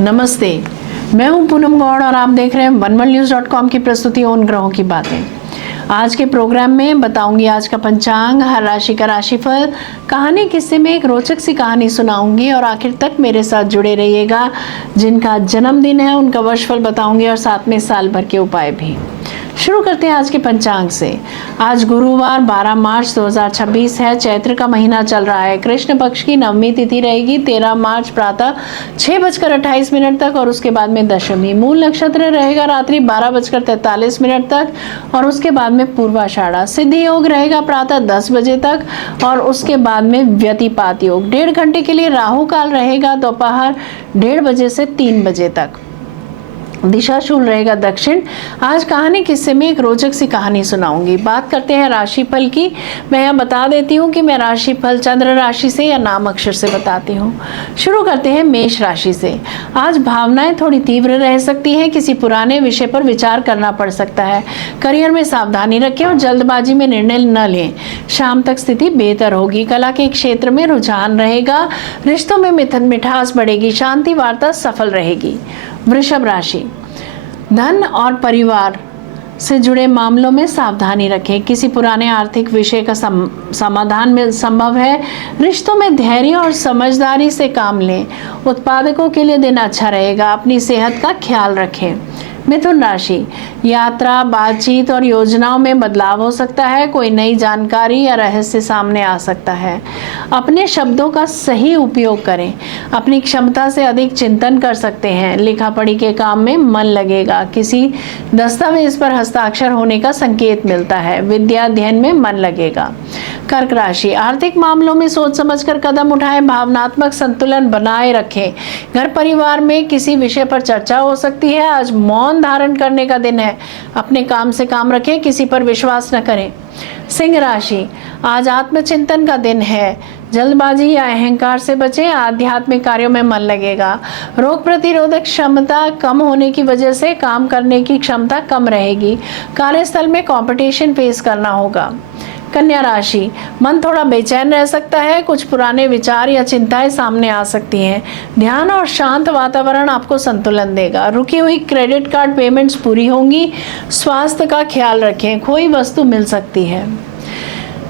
नमस्ते, मैं हूं पूनम गौड़ और आप देख रहे हैं वनवर्ल्डन्यूज.com की प्रस्तुति उन ग्रहों की बातें। आज के प्रोग्राम में बताऊंगी आज का पंचांग, हर राशि का राशिफल, कहानी किस्से में एक रोचक सी कहानी सुनाऊंगी और आखिर तक मेरे साथ जुड़े रहिएगा। जिनका जन्मदिन है उनका वर्षफल बताऊंगी और साथ में साल भर के उपाय भी। शुरू करते हैं आज के पंचांग से। आज गुरुवार 12 मार्च 2026 है। चैत्र का महीना चल रहा है। कृष्ण पक्ष की नवमी तिथि रहेगी 13 मार्च प्रातः 6:28 तक और उसके बाद में दशमी। मूल नक्षत्र रहेगा रात्रि 12:43 तक और उसके बाद में पूर्वाषाढ़ा। सिद्धि योग रहेगा प्रातः 10 बजे तक और उसके बाद में व्यतिपात योग। 1.5 घंटे के लिए राहु काल रहेगा दोपहर 1:30 बजे से 3 बजे तक। दिशा शूल रहेगा दक्षिण। आज कहानी किस्से में एक रोचक सी कहानी सुनाऊंगी। बात करते हैं राशिफल की। मैं यहाँ बता देती हूँ कि मैं राशिफल चंद्र राशि से या नाम अक्षर से बताती हूँ। शुरू करते हैं मेष राशि से। आज भावनाएं थोड़ी तीव्र रह सकती हैं। किसी पुराने विषय पर विचार करना पड़ सकता है। करियर में सावधानी रखें और जल्दबाजी में निर्णय न लें। शाम तक स्थिति बेहतर होगी। कला के क्षेत्र में रुझान रहेगा। रिश्तों में मिठास बढ़ेगी। शांति वार्ता सफल रहेगी। वृषभ राशि, धन और परिवार से जुड़े मामलों में सावधानी रखें। किसी पुराने आर्थिक विषय का समाधान में संभव है। रिश्तों में धैर्य और समझदारी से काम लें। उत्पादकों के लिए दिन अच्छा रहेगा। अपनी सेहत का ख्याल रखें। मिथुन राशि, यात्रा, बातचीत और योजनाओं में बदलाव हो सकता है। कोई नई जानकारी या रहस्य सामने आ सकता है। अपने शब्दों का सही उपयोग करें। अपनी क्षमता से अधिक चिंतन कर सकते हैं। लिखा पढ़ी के काम में मन लगेगा। किसी दस्तावेज पर हस्ताक्षर होने का संकेत मिलता है। विद्या अध्ययन में मन लगेगा। कर्क राशि, आर्थिक मामलों में सोच समझकर कदम उठाएं। भावनात्मक संतुलन बनाए रखें। घर परिवार में किसी विषय पर चर्चा हो सकती है। आज मौन धारण करने का दिन है। अपने काम से काम रखें। किसी पर विश्वास न करें। सिंह राशि, आज आत्मचिंतन का दिन है। जल्दबाजी या अहंकार से बचें। आध्यात्मिक कार्यों में मन लगेगा। रोग प्रतिरोधक क्षमता कम होने की वजह से काम करने की क्षमता कम रहेगी। कार्यस्थल में कंपटीशन फेस करना होगा। कन्या राशि, मन थोड़ा बेचैन रह सकता है। कुछ पुराने विचार या चिंताएं सामने आ सकती हैं। ध्यान और शांत वातावरण आपको संतुलन देगा। रुकी हुई क्रेडिट कार्ड पेमेंट्स पूरी होंगी। स्वास्थ्य का ख्याल रखें। कोई वस्तु मिल सकती है।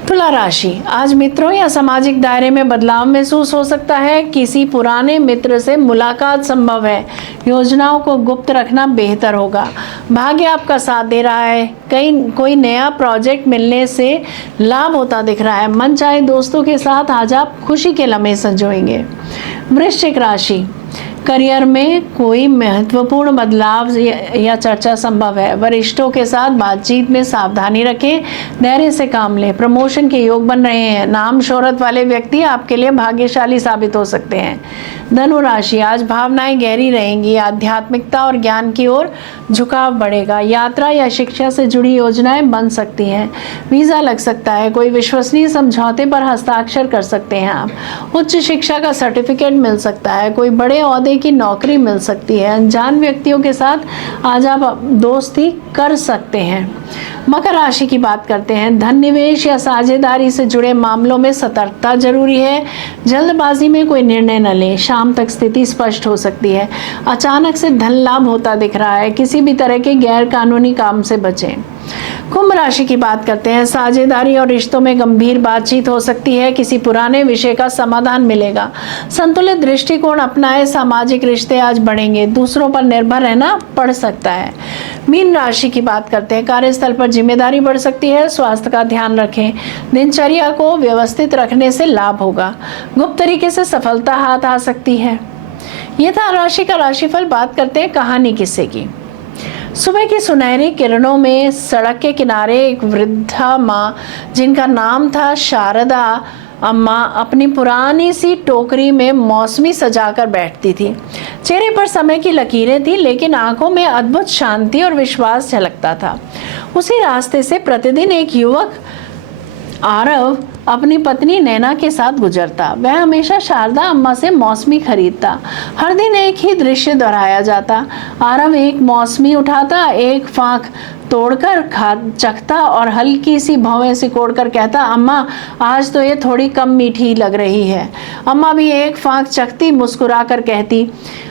तुला राशि, आज मित्रों या सामाजिक दायरे में बदलाव महसूस हो सकता है। किसी पुराने मित्र से मुलाकात संभव है। योजनाओं को गुप्त रखना बेहतर होगा। भाग्य आपका साथ दे रहा है। कोई नया प्रोजेक्ट मिलने से लाभ होता दिख रहा है। मन चाहे दोस्तों के साथ आज आप खुशी के लम्हे संजोएंगे। वृश्चिक राशि, करियर में कोई महत्वपूर्ण बदलाव या चर्चा संभव है। वरिष्ठों के साथ बातचीत में सावधानी रखें। धैर्य से काम लें। प्रमोशन के योग बन रहे हैं। नाम शोहरत वाले व्यक्ति आपके लिए भाग्यशाली साबित हो सकते हैं। धनु राशि, आज भावनाएं गहरी रहेंगी। आध्यात्मिकता और ज्ञान की ओर झुकाव बढ़ेगा। यात्रा या शिक्षा से जुड़ी योजनाएं बन सकती हैं। वीजा लग सकता है। कोई विश्वसनीय समझौते पर हस्ताक्षर कर सकते हैं आप। उच्च शिक्षा का सर्टिफिकेट मिल सकता है। कोई बड़े ओहदे की नौकरी मिल सकती है। अनजान व्यक्तियों के साथ आज आप दोस्ती कर सकते हैं। मकर राशि की बात करते हैं। धन निवेश या साझेदारी से जुड़े मामलों में सतर्कता जरूरी है। जल्दबाजी में कोई निर्णय न लें। शाम तक स्थिति स्पष्ट हो सकती है। अचानक से धन लाभ होता दिख रहा है। किसी भी तरह के गैर कानूनी काम से बचें। कुंभ राशि की बात करते हैं। साझेदारी और रिश्तों में गंभीर बातचीत हो सकती है। किसी पुराने विषय का समाधान मिलेगा। संतुलित दृष्टिकोण अपनाएं। सामाजिक रिश्ते आज बढ़ेंगे। दूसरों पर निर्भर रहना पड़ सकता है। मीन राशि की बात करते हैं। कार्यस्थल पर जिम्मेदारी बढ़ सकती है। स्वास्थ्य का ध्यान रखें। दिनचर्या को व्यवस्थित रखने से लाभ होगा। गुप्त तरीके से सफलता हाथ आ सकती है। यह था राशि का राशिफल। बात करते हैं कहानी किस्से की। सुबह की सुनहरी किरणों में सड़क के किनारे एक वृद्धा माँ, जिनका नाम था शारदा अम्मा, अपनी पुरानी सी टोकरी में मौसमी सजाकर बैठती थी। चेहरे पर समय की लकीरें थी, लेकिन आंखों में अद्भुत शांति और विश्वास झलकता था। उसी रास्ते से प्रतिदिन एक युवक आरव अपनी पत्नी नैना के साथ गुजरता। वह हमेशा शारदा अम्मा से मौसमी खरीदता। हर दिन एक ही दृश्य दोहराया जाता। आरव एक मौसमी उठाता, एक फांक तोड़कर खा चखता और हल्की सी भौवें सिकोड़कर कहता, अम्मा आज तो ये थोड़ी कम मीठी लग रही है। अम्मा भी एक फांक चखती, मुस्कुराकर कहती,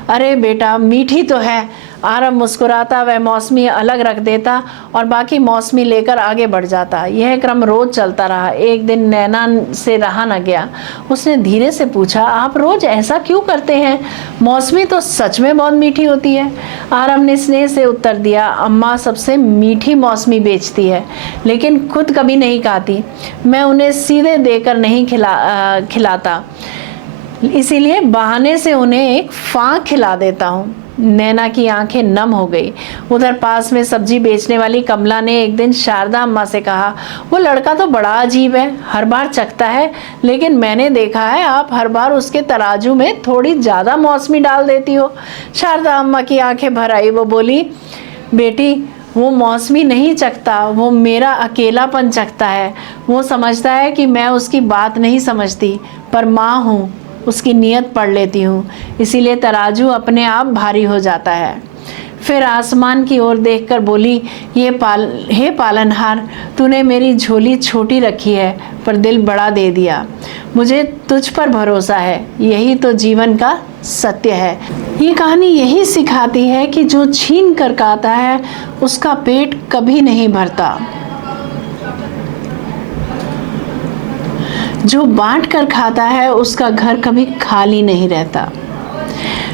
अरे बेटा मीठी तो है। आरव मुस्कुराता, वह मौसमी अलग रख देता और बाकी मौसमी लेकर आगे बढ़ जाता। यह क्रम रोज चलता रहा। एक दिन नैना से रहा न गया। उसने धीरे से पूछा, आप रोज ऐसा क्यों करते हैं? मौसमी तो सच में बहुत मीठी होती है। आरव ने स्नेह से उत्तर दिया, अम्मा सबसे मीठी मौसमी बेचती है, लेकिन खुद कभी नहीं खाती। मैं उन्हें सीधे देकर नहीं खिलाता, इसीलिए बहाने से उन्हें एक फांक खिला देता हूँ। नैना की आंखें नम हो गई। उधर पास में सब्जी बेचने वाली कमला ने एक दिन शारदा अम्मा से कहा, वो लड़का तो बड़ा अजीब है, हर बार चखता है, लेकिन मैंने देखा है आप हर बार उसके तराजू में थोड़ी ज्यादा मौसमी डाल देती हो। शारदा अम्मा की आंखें भर आई। वो बोली, बेटी वो मौसमी नहीं चखता, वो मेरा अकेलापन चखता है। वो समझता है कि मैं उसकी बात नहीं समझती, पर माँ हूँ, उसकी नियत पढ़ लेती हूँ, इसीलिए तराजू अपने आप भारी हो जाता है। फिर आसमान की ओर देखकर बोली, हे पालनहार, तूने मेरी झोली छोटी रखी है पर दिल बड़ा दे दिया। मुझे तुझ पर भरोसा है, यही तो जीवन का सत्य है। ये कहानी यही सिखाती है कि जो छीन कर खाता है उसका पेट कभी नहीं भरता, जो बांट कर खाता है उसका घर कभी खाली नहीं रहता।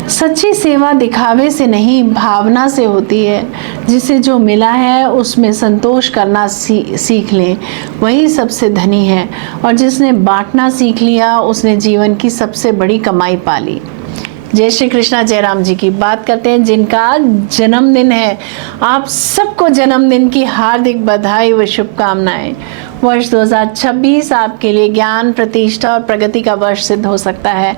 सच्ची सेवा दिखावे से नहीं, भावना से होती है। जिसे जो मिला है उसमें संतोष करना सीख लें, वही सबसे धनी है। और जिसने बांटना सीख लिया उसने जीवन की सबसे बड़ी कमाई पा ली। जय श्री कृष्णा। जयराम जी की बात करते हैं जिनका जन्मदिन है। आप सबको जन्मदिन की हार्दिक बधाई व शुभकामनाएं। वर्ष 2026 आपके लिए ज्ञान, प्रतिष्ठा और प्रगति का वर्ष सिद्ध हो सकता है।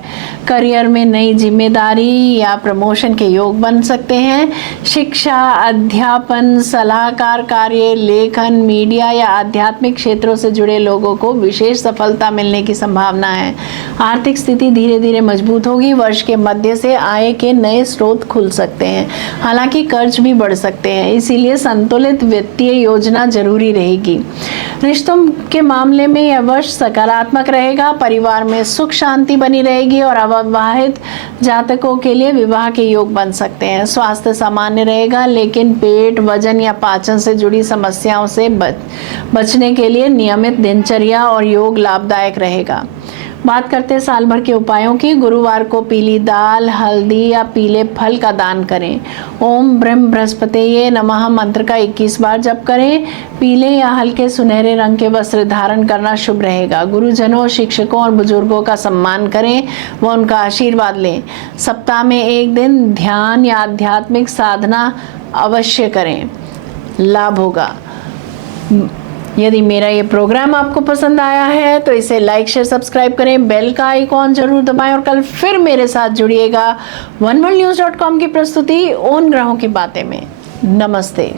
करियर में नई जिम्मेदारी या प्रमोशन के योग बन सकते हैं। शिक्षा, अध्यापन, सलाहकार कार्य, लेखन, मीडिया या आध्यात्मिक क्षेत्रों से जुड़े लोगों को विशेष सफलता मिलने की संभावना है। आर्थिक स्थिति धीरे धीरे मजबूत होगी। वर्ष के मध्य से आय के नए स्रोत खुल सकते हैं, हालांकि कर्ज भी बढ़ सकते हैं, इसीलिए संतुलित वित्तीय योजना जरूरी रहेगी। रिश्तों के मामले में यह वर्ष सकारात्मक रहेगा। परिवार में सुख शांति बनी रहेगी और अविवाहित जातकों के लिए विवाह के योग बन सकते हैं। स्वास्थ्य सामान्य रहेगा, लेकिन पेट, वजन या पाचन से जुड़ी समस्याओं से बचने के लिए नियमित दिनचर्या और योग लाभदायक रहेगा। बात करते हैं साल भर के उपायों की। गुरुवार को पीली दाल, हल्दी या पीले फल का दान करें। ओम ब्रह्म बृहस्पतये नमः मंत्र का 21 बार जप करें। पीले या हल्के सुनहरे रंग के वस्त्र धारण करना शुभ रहेगा। गुरुजनों, शिक्षकों और बुजुर्गों का सम्मान करें व उनका आशीर्वाद लें। सप्ताह में एक दिन ध्यान या आध्यात्मिक साधना अवश्य करें, लाभ होगा। यदि मेरा ये प्रोग्राम आपको पसंद आया है तो इसे लाइक, शेयर, सब्सक्राइब करें, बेल का आइकॉन जरूर दबाएं और कल फिर मेरे साथ जुड़िएगा oneworldnews.com की प्रस्तुति उन ग्रहों की बातें में। नमस्ते।